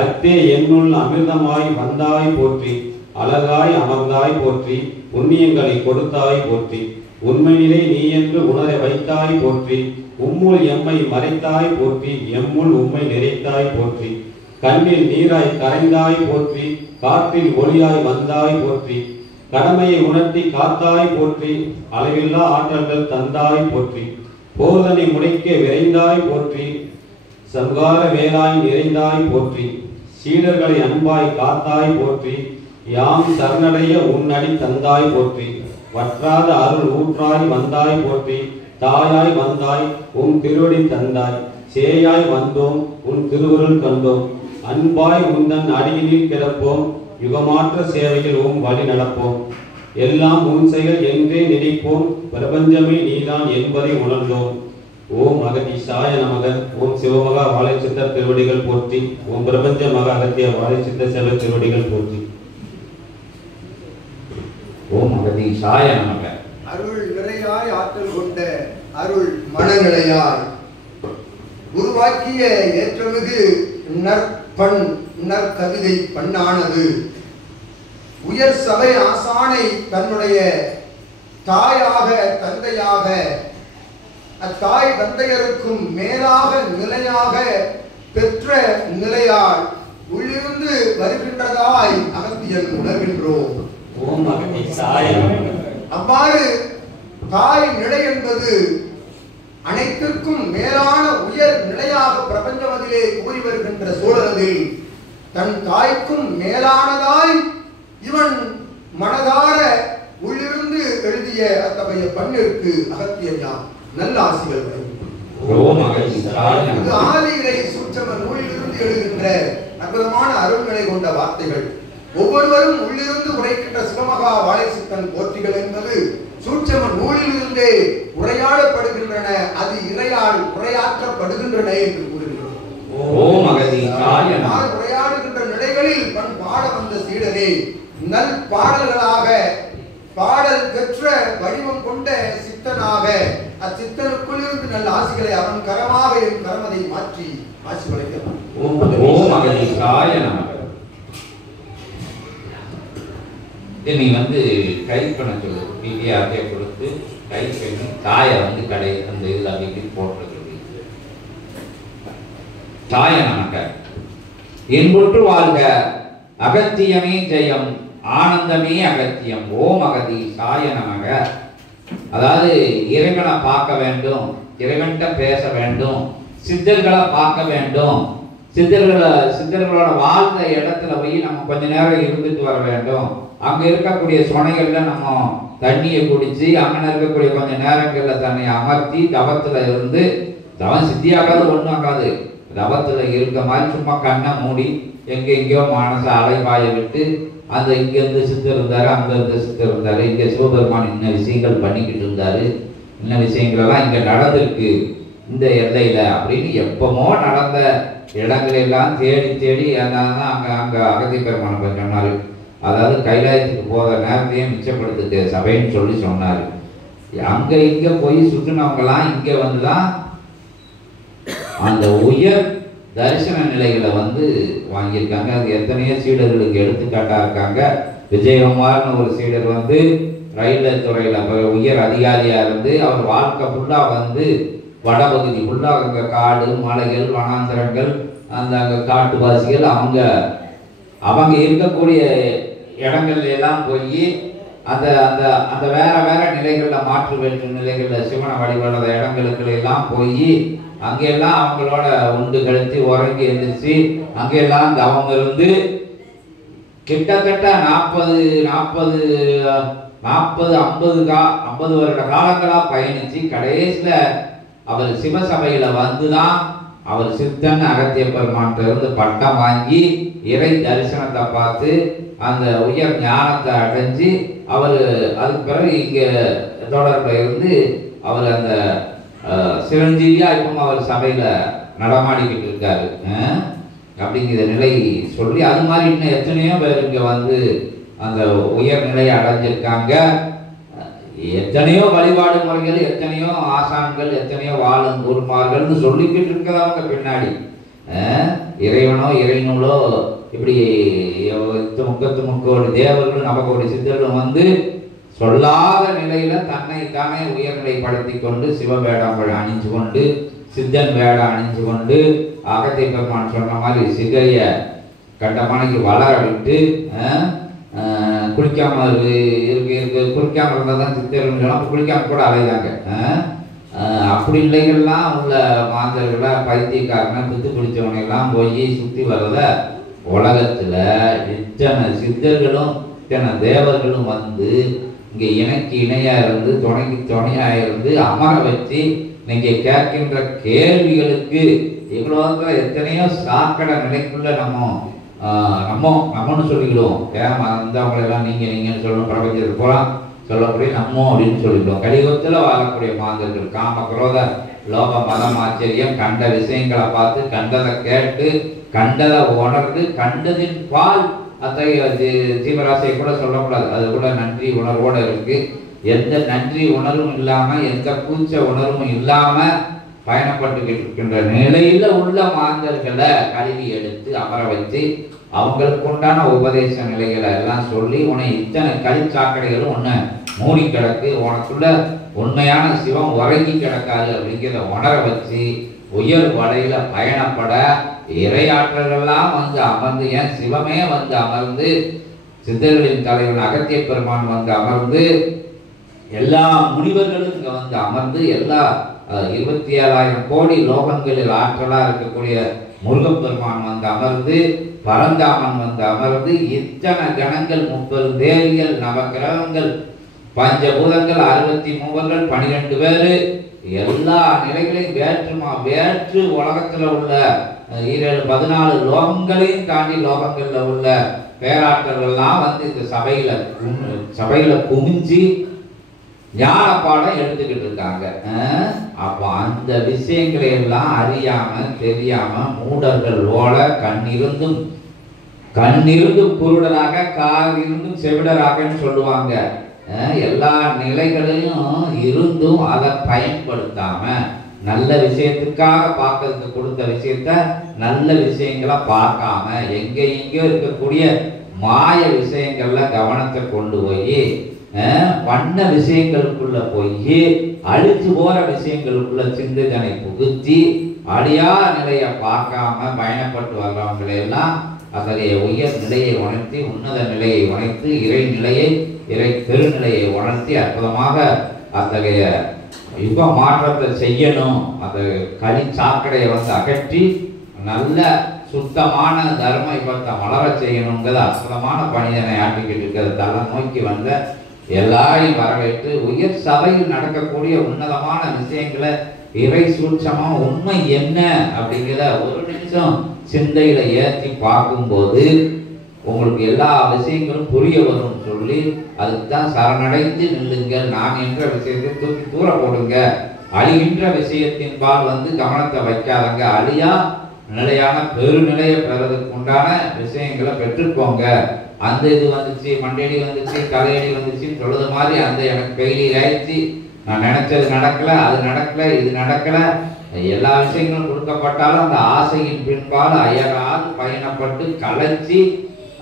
அத்தே என்னுள் அமிர்தமாய் வந்தாய் போற்றி. அழகாய் அமர்ந்தாய் போற்றி. புண்ணியங்களை கொடுத்தாய் போற்றி. உண்மையிலே நீ என்று உணர வைத்தாய் போற்றி. உம்முள் எம்மை மறைத்தாய் போற்றி. எம்முள் உம்மை நிறைத்தாய் போற்றி. கண்ணில் நீராய் கரைந்தாய் போற்றி, காற்றில் ஒளியாய் வந்தாய் போற்றி, கடமையை உணர்த்தி காத்தாய் போற்றி, அளவில்லா ஆற்றல்கள் தந்தாய் போற்றி, போதனை முடைக்க விரைந்தாய் போற்றி, சங்கார வேலாய் நிறைந்தாய் போற்றி, சீடர்களை அன்பாய் காத்தாய் போற்றி, யாம் சரணடைய உன்னடி தந்தாய் போற்றி, வற்றாத அருள் ஊற்றாய் வந்தாய் போற்றி, தாயாய் வந்தாய் உன் திருவடி தந்தாய், சேயாய் வந்தோம் உன் திருவருள் கண்டோம், அன்பாய் உந்தன் அடியினில் கிடப்போம், யுகமாற்ற சேவையில் உன் வழி நடப்போம், எல்லாம் உன் செயல் என்றே நினைப்போம், பிரபஞ்சமே நீதான் என்பதை உணர்ந்தோம். ஓம் அகதீசாய நமக. ஓம் சிவமகா வாழைச்சித்த திருவடிகள் போற்றி. ஓம் பிரபஞ்ச மகா அகத்திய வாழைச்சித்த செல்வ திருவடிகள் போற்றி. ஓம் அகதீசாய நமக. அருள் நிறையாய் ஆற்றல் கொண்ட அருள் மனநிலையாய் உருவாக்கிய ஏற்றமிகு நற்பண் நற்கவிதை பண்ணானது உயர் சபை ஆசானை தன்னுடைய தாயாக தந்தையாக அத்தாய் தந்தையருக்கும் மேலாக நிலையாக பெற்ற நிலையால் உள்ளிருந்து வருகின்றதாய் அகத்தியன் உணர்கின்றோம். ஓம் அகதீசாய நமக. அவ்வாறு தாய் நிலை என்பது அனைத்திற்கும் மேலான உயர் நிலையாக பிரபஞ்சமதிலே கூறி வருகின்ற சூழலில் தன் தாய்க்கும் மேலானதாய் இவன் மனதார உள்ளிருந்து எழுதிய அத்தகைய பண்ணிற்கு அகத்தியன் யாம் நல்ல ஆசிகள் ஓம் அகதீசாய நமக. இது ஆதியிலை சூட்சம நூலிலிருந்து எழுகின்ற அற்புதமான அருள்களை கொண்ட வார்த்தைகள். ஒவ்வொருவரும் உள்ளிருந்து உரைக்கின்ற சிவமகா வாழைச்சித்தன் போற்றிகள் என்பது சூட்சம நூலிலிருந்தே உரையாடப்படுகின்றன, அது இறையால் உரையாற்றப்படுகின்றன என்று கூறுகிறோம். ஓம் அகதீசாய நமக. உரையாடுகின்ற நிலைகளில் பண் பாட வந்த சீடரே நல் பாடல்களாக பாடல் பெற்ற வடிவம் கொண்ட சித்தனாக அச்சித்தனுக்குள் இருந்து நல்ல ஆசிகளை அவன் கரமாக என் கரமதை மாற்றி ஆசி வளைக்கிறான். ஓம் அகதீசாய நமக. நீ டைப் பண்ண சொல்லு, பிடிஆர்டே கொடுத்து டைப் பண்ணி தாயை கடை அந்த இதில் அப்படி போட்டுருக்குது. தாய நமக. என்பொற்று வாழ்க அகத்தியமே ஜெயம், ஆனந்தமே அகத்தியம். ஓம் அகதீசாய நமக. அதாவது இறைவனை பார்க்க வேண்டும், இறைவன்கிட்ட பேச வேண்டும், சித்தர்களை பார்க்க வேண்டும், சித்தர்களோட வாழ்ந்த இடத்துல போய் நம்ம கொஞ்ச நேரம் இருந்துட்டு வர வேண்டும். அங்க இருக்கக்கூடிய சுனைகள்ல நம்ம தண்ணியை குடிச்சு அங்கே இருக்கக்கூடிய கொஞ்ச நேரங்கள்ல தன்னை அமர்த்தி தவத்துல இருந்து, தவம் சித்தியாக்காது ஒன்றும் ஆகாது, தவத்துல இருக்க மாதிரி சும்மா கண்ணை மூடி எங்கெங்கயோ மனசை அலைவாய விட்டு அந்த இங்கிருந்து சித்தர் இருந்தாரு, அங்க இருந்து சித்தர் இருந்தாரு, இங்க சிவபெருமான் இன்ன விஷயங்கள் பண்ணிக்கிட்டு இருந்தாரு, இன்ன விஷயங்கள் எல்லாம் இங்க நடந்திருக்கு இந்த எல்லையில அப்படின்னு எப்பமோ நடந்த இடங்களெல்லாம் தேடி தேடி அங்க அகத்திய பெருமானை சொன்னாரு. அதாவது கைலாயத்துக்கு போகிற நேரத்தையும் மிச்சப்படுத்துது சபைன்னு சொல்லி சொன்னாரு. அங்க இங்க போய் சுற்றினவங்கலாம் இங்க வந்துதான் அந்த உயர் தரிசன நிலைகளை வாங்கியிருக்காங்க. அது எத்தனையோ சீடர்களுக்கு எடுத்துக்காட்டா இருக்காங்க. விஜயகுமார்னு ஒரு சீடர் ரயில்வே துறையில உயர் அதிகாரியா இருந்து அவர் வாழ்க்கை ஃபுல்லா வடபகுதி ஃபுல்லா அங்க காடு மலைகள் வனாந்தரங்கள் அந்த அங்க காட்டுவாசிகள் அவங்க இருக்கக்கூடிய இடங்கள்ல எல்லாம் போய் அந்த அந்த அந்த வேற வேற நிலைகள்ல மாற்று வேற்று நிலைகள்ல சிவனை வழிபடுற இடங்களுக்கு எல்லாம் போய் அங்கெல்லாம் அவங்களோட உண்டு கழித்து உறங்கி எழுந்திரிச்சு அங்கெல்லாம் தவம் இருந்து கிட்டத்தட்ட 50 வருட காலங்களா பயணிச்சு கடைசியில அவர் சிவசபையில வந்துதான் அவர் சித்தன் அகத்திய பெருமான்கிட்ட இருந்து பட்டம் வாங்கி இறை தரிசனத்தை பார்த்து அந்த உயர் ஞானத்தை அடைஞ்சு அவர் அதுக்கு பிறகு இங்க தொடர்புல இருந்து அவர் அந்த சிரஞ்சீவியா இப்போ அவர் சபையில நடமாடிக்கிட்டு இருக்காரு அப்படிங்கிற நிலை சொல்லி அது மாதிரி இன்னும் எத்தனையோ பேர் இங்க அந்த உயர்நிலையை அடைஞ்சிருக்காங்க. எத்தனையோ வழிபாடு முறைகள், எத்தனையோ ஆசான்கள், எத்தனையோ வாழும் குருமார்கள்னு சொல்லிக்கிட்டு இருக்கிறவங்க பின்னாடி இறைவனோ இறைநூலோ இப்படி 33 கோடி தேவர்களும் நமக்கு ஒரு சித்தர்களும் சொல்லாத நிலையில தன்னை தானே உயர்நிலைப்படுத்தி கொண்டு சிவவேடங்கள் அணிஞ்சு கொண்டு சித்தன் வேடை அணிஞ்சு கொண்டு அகத்திய பெருமான் சொன்ன மாதிரி சிகைய கண்டமானைக்கு வளர விட்டு குளிக்காம இருக்கு குளிக்காம இருந்தால் தான் சித்தர்கள் சொன்னால் குளிக்காம கூட அலைதாங்க. அப்படி இல்லைகள்லாம் உள்ள மாந்தர்களை பைத்தியக்காரனை பித்து பிடிச்சவனையெல்லாம் போய் சுற்றி வர்றத உலகத்தில் இத்தனை சித்தர்களும் இத்தனை தேவர்களும் வந்து இங்கே இணைக்கு இணையாக இருந்து துணைக்கு துணையாக இருந்து அமர வச்சு இன்னைக்கு கேட்கின்ற கேள்விகளுக்கு இவ்வளோ எத்தனையோ சாக்கடை நிலைக்குள்ள நம்மன்னு சொல்லிக்கிடுவோம். ஏன் வந்தவங்களெல்லாம் நீங்கன்னு சொல்லணும், பிரபஞ்சத்துக்கு போகலாம் சொல்லக்கூடிய நம்ம அப்படின்னு சொல்லிவிடுவோம். கலியுகத்தில் வாழக்கூடிய மாந்தர்கள் காம குரோத லோக மதம் ஆச்சரியம் கண்ட விஷயங்களை பார்த்து கண்டதை கேட்டு கண்டதை உணர்ந்து கண்டதின் பால் அத்தகைய ஜீவராசியை கூட சொல்லக்கூடாது. அது கூட நன்றி உணர்வோடு இருக்கு. எந்த நன்றி உணர்வும் இல்லாமல் எந்த கூச்ச உணர்வும் இல்லாமல் பயணப்பட்டுக்கிட்டு இருக்கின்ற நிலையில உள்ள மாந்தர்களை கல்வி எடுத்து அமர வச்சு அவங்களுக்கு உண்டான உபதேச நிலைகளை எல்லாம் சொல்லி உன்னை இத்தனை கலிச்சாக்கடைகளும் உன்னை மூடி கிடக்கு, உனக்குள்ள உண்மையான சிவம் உறங்கி கிடக்காது அப்படிங்கிறத உணர வச்சு உயர் வலையில பயணப்பட இறையாற்றல்கள்லாம் வந்து அமர்ந்து, ஏன் சிவமே வந்து அமர்ந்து, சித்தர்களின் தலைவன் அகத்திய பெருமான் வந்து அமர்ந்து, எல்லா முனிவர்களும் இங்க வந்து அமர்ந்து, எல்லா 27,000 கோடி லோகங்களில் ஆற்றலா இருக்கக்கூடிய முருகப்பெருமான் வந்து அமர்ந்து, பரந்தாமன் வந்து அமர்ந்து, இத்தனை கணங்கள் 30 தேவிகள் நவகிரகங்கள் பஞ்சபூதங்கள் 63 12 பேரு எல்லா நிலைகளையும் வேற்று உலகத்துல உள்ள 14 லோகங்களையும் தாண்டி லோகங்கள்ல உள்ள பேராற்றல்கள்லாம் வந்து இந்த சபையில குமிஞ்சு ஞான பாடம் எடுத்துக்கிட்டு இருக்காங்க. அப்போ அந்த விஷயங்களை எல்லாம் அறியாம தெரியாம மூடர்கள் ஓட கண்ணிருந்தும் குருடராக காதிருந்தும் செவிடராகன்னு சொல்லுவாங்க. எல்லா நிலைகளையும் இருந்தும் அதை பயன்படுத்தாம நல்ல விஷயத்துக்காக பார்க்கறதுக்கு கொடுத்த விஷயத்த நல்ல விஷயங்களை பார்க்காம எங்கேயோ இருக்கக்கூடிய மாய விஷயங்கள்ல கவனத்தை கொண்டு போய் வண்ண விஷயங்களுக்குள்ள போய் அழிச்சு போற விஷயங்களுக்குள்ள சிந்தனை புகுத்தி அழியா நிலையை பார்க்காம பயணப்பட்டு வர்றவங்களையெல்லாம் அத்தகைய உயர் நிலையை உணர்த்தி உன்னத நிலையை உணர்த்தி இறை நிலையை இறை பெருநிலையை உணர்த்தி அற்புதமாக அத்தகைய யுக மாற்றத்தை செய்யணும். அந்த களி சாக்கடையை வந்து அகற்றி நல்ல சுத்தமான தர்ம யுகத்தை மலர செய்யணுங்கிறது அற்புதமான பணிதனை ஆட்டிக்கிட்டு இருக்கிறது. தலை நோக்கி வந்த எல்லாரையும் வரவேற்று உயர் சபையில் நடக்கக்கூடிய உன்னதமான விஷயங்களை இறை சூட்சமா உண்மை என்ன அப்படிங்கிற ஒரு நிமிஷம் சிந்தையில ஏற்றி பார்க்கும்போது உங்களுக்கு எல்லா விஷயங்களும் புரிய வரும் சொல்லி அதுக்குதான் சரணடைந்து நில்லுங்கள். நான் என்ற விஷயத்தை தூக்கி தூர போடுங்க. அழிகின்ற விஷயத்தின் பால் வந்து கவனத்தை வைக்காதங்க. அழியா நிலையான பெருநிலையை பெறதுக்கு உண்டான விஷயங்களை பெற்றுக்கோங்க. அந்த இது வந்துச்சு, மண்டேடி வந்துச்சு, தலையடி வந்துச்சுன்னு சொல்றது மாதிரி அந்த எனக்கு பெயிலியர் ஆயிடுச்சு, நான் நினைச்சது நடக்கல, அது நடக்கல, இது நடக்கல, எல்லா விஷயங்களும் கொடுக்கப்பட்டாலும் அந்த ஆசையின் பின்பால் அயராது பயணப்பட்டு கலைச்சி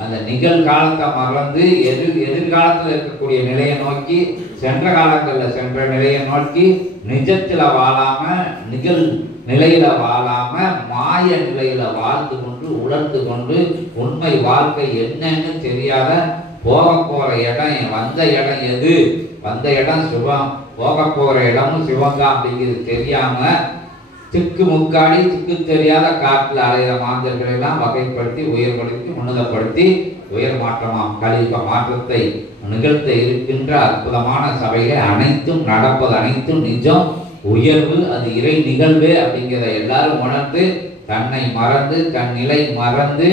அந்த நிகழ்காலத்தை மறந்து எதிர்காலத்தில் இருக்கக்கூடிய நிலையை நோக்கி சென்ற காலங்களில் சென்ற நிலையை நோக்கி நிஜத்துல வாழாம நிகழ் நிலையில வாழாம மாய நிலையில வாழ்ந்து கொண்டு உணர்ந்து கொண்டு உண்மை வாழ்க்கை என்னன்னு தெரியாத போக போற இடம் வந்த இடம் எது, வந்த இடம் சிவம், போக போற இடமும் சிவங்கா அப்படிங்கிறது தெரியாம திக்கு முக்காடி திக்கு தெரியாத காட்டில் அலைகிற மாந்தர்களை எல்லாம் வகைப்படுத்தி உயர்படுத்தி உன்னதப்படுத்தி உயர் மாற்றமாம் கலியுக மாற்றத்தை நிகழ்த்த இருக்கின்ற அற்புதமான சபைகளை அனைத்தும் நடப்பது அனைத்தும் நிஜம் உயர்வு, அது இறை நிகழ்வு அப்படிங்கிறத எல்லாரும் உணர்ந்து தன்னை மறந்து தன் நிலை மறந்து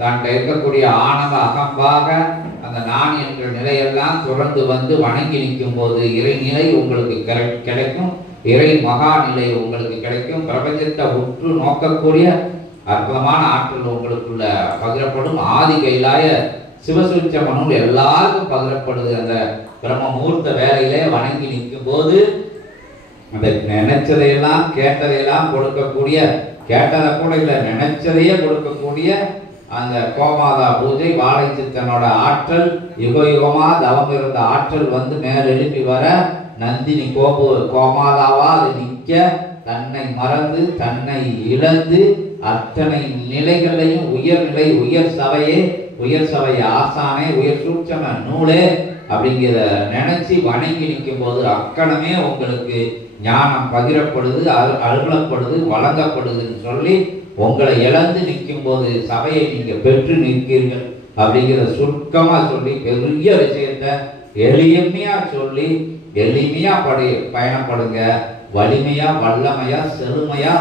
தான் இருக்கக்கூடிய ஆனந்த அகம்பாக அந்த நான் என்ற நிலையெல்லாம் தொடர்ந்து வந்து வணங்கி நிற்கும் போது இறை நிலை உங்களுக்கு கிடைக்கும். இறை மகா நிலை உங்களுக்கு கிடைக்கும். பிரபஞ்சத்தை உற்று நோக்கக்கூடிய அற்புதமான ஆற்றல் உங்களுக்குள்ள பகிரப்படும். ஆதி கைலாய சிவசூட்சம நூல் எல்லாருக்கும் பகிரப்படுது. அந்த பிரம்ம முகூர்த்த வேலையிலே வணங்கி நிற்கும் போது அந்த நினைச்சதையெல்லாம் கேட்டதையெல்லாம் கொடுக்கக்கூடிய, கேட்டதை கூட இல்லை நினைச்சதையே கொடுக்கக்கூடிய அந்த கோமாதா பூஜை வாழை சித்தனோட ஆற்றல் யுக யுகமா தவம் இருந்த ஆற்றல் வந்து மேலெழுப்பி வர நந்தினி கோமாதாவா அது நிற்க தன்னை மறந்து தன்னை இழந்து அத்தனை நிலைகளையும் உயர்நிலை உயர் சபையே உயர் சபை ஆசானே உயர் சூட்சம நூலே அப்படிங்கிறத நினைச்சு வணங்கி நிற்கும் போது அக்கணமே உங்களுக்கு ஞானம் பகிரப்படுது, அருளப்படுது, வழங்கப்படுதுன்னு சொல்லி உங்களை இழந்து நிற்கும் போது சபையை நீங்க பெற்று நிற்கிறீர்கள் அப்படிங்கிறத சுருக்கமா சொல்லி பெரிய விஷயத்த எளிமையா சொல்லி எளிமையா பயணப்படுங்க. வலிமையா வல்லமையா செழுமையா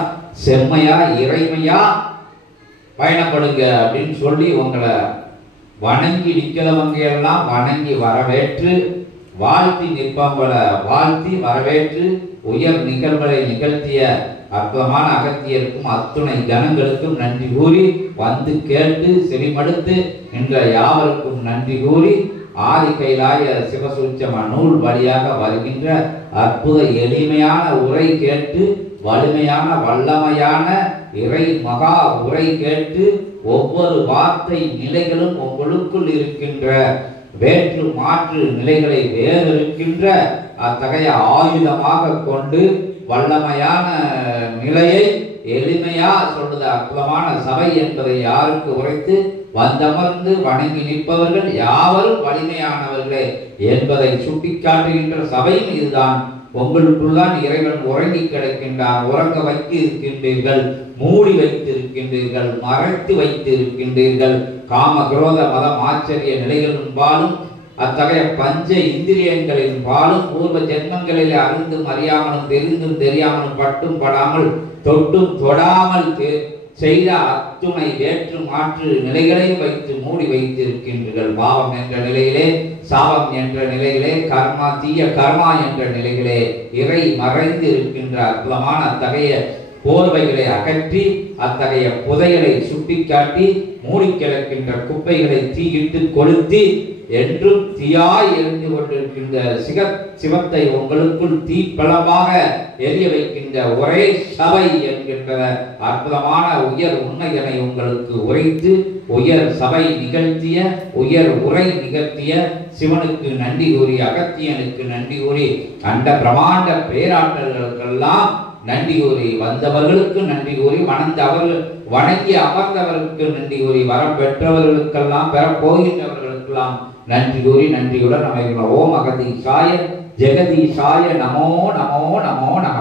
செம்மையா இறைமையா பயணப்படுங்க அப்படின்னு சொல்லி உங்களை வணங்கி நிற்கிறவங்க எல்லாம் வணங்கி வரவேற்று வாழ்த்தி நிற்பவங்களை வாழ்த்தி வரவேற்று உயர் நிகழ்வுகளை நிகழ்த்திய அற்புதமான அகத்தியருக்கும் அத்துணை ஜனங்களுக்கும் நன்றி கூறி வந்து கேட்டு செவிமடுத்து என்ற யாவருக்கும் நன்றி கூறி ஆதி கைலாய சிவசூட்சம நூல் வழியாக வருகின்ற அற்புத எளிமையான உரை கேட்டு வலிமையான வல்லமையான இறை மகா உரை கேட்டு ஒவ்வொரு வார்த்தை நிலைகளும் உங்களுக்குள் இருக்கின்ற வேற்று மாற்று நிலைகளை வேறு இருக்கின்ற அத்தகைய ஆயுதமாக கொண்டு வல்லமையான நிலையை எளிமையா சொல்லுது அற்புதமான சபை என்பதை யாருக்கு உரைத்து வந்தமர்ந்து வணங்கி நிற்பவர்கள் யாவரும் வலிமையானவர்களே என்பதை சுட்டிக்காட்டுகின்ற சபையும் இதுதான். உங்களுக்குள்ளான் இறைவன் உறங்கி கிடக்கின்றான். உறங்க வைத்து இருக்கின்றீர்கள், மூடி வைத்திருக்கின்றீர்கள், மறைத்து வைத்து இருக்கின்றீர்கள். காம குரோத மதம் ஆச்சரிய நிலைகளின் பாலும் அத்தகைய பஞ்ச இந்திரியங்களின் பாலும் பூர்வ ஜென்மங்களில் அறிந்தும் அறியாமலும் தெரிந்தும் தெரியாமலும் பட்டும் படாமல் தொட்டும் தொடாமல் செய்த அத்துணை வேற்று மாற்று நிலைகளை வைத்து மூடி வைத்திருக்கின்றீர்கள். பாவம் என்ற நிலையிலே, சாபம் என்ற நிலையிலே, கர்மா தீய கர்மா என்ற நிலைகளே இறை மறைந்து இருக்கின்ற அற்புதமான அத்தகைய போர்வைகளை அகற்றி அத்தகைய புதைகளை சுட்டிக்காட்டி மூடி கிடக்கின்ற குப்பைகளை தீயிட்டு கொளுத்தி என்றும் தீயாய் எரிந்து கொண்டிருக்கின்ற சிவத்தை உங்களுக்குள் தீப்பழமாக எரிய வைக்கின்ற ஒரே சபை என்கின்ற அற்புதமான உயர் உண்மைகளை உங்களுக்கு உரைத்து உயர் சபை நிகழ்த்திய உயர் உரை நிகழ்த்திய சிவனுக்கு நன்றி கூறி அகத்தியனுக்கு நன்றி கூறி அண்ட பிரமாண்ட பேராற்றல்களுக்கெல்லாம் நன்றி கூறி வந்தவர்களுக்கு நன்றி கூறி வணங்கி அமர்ந்தவர்களுக்கு நன்றி கூறி வரம் பெற்றவர்களுக்கெல்லாம் பெறப்போகின்றவர்களுக்கெல்லாம் நன்றி கூறி நன்றியுடன் அமைகிறோம். ஓம் அகதீசாய ஜெகதீசாய நமோ நமோ நமோ நமோ.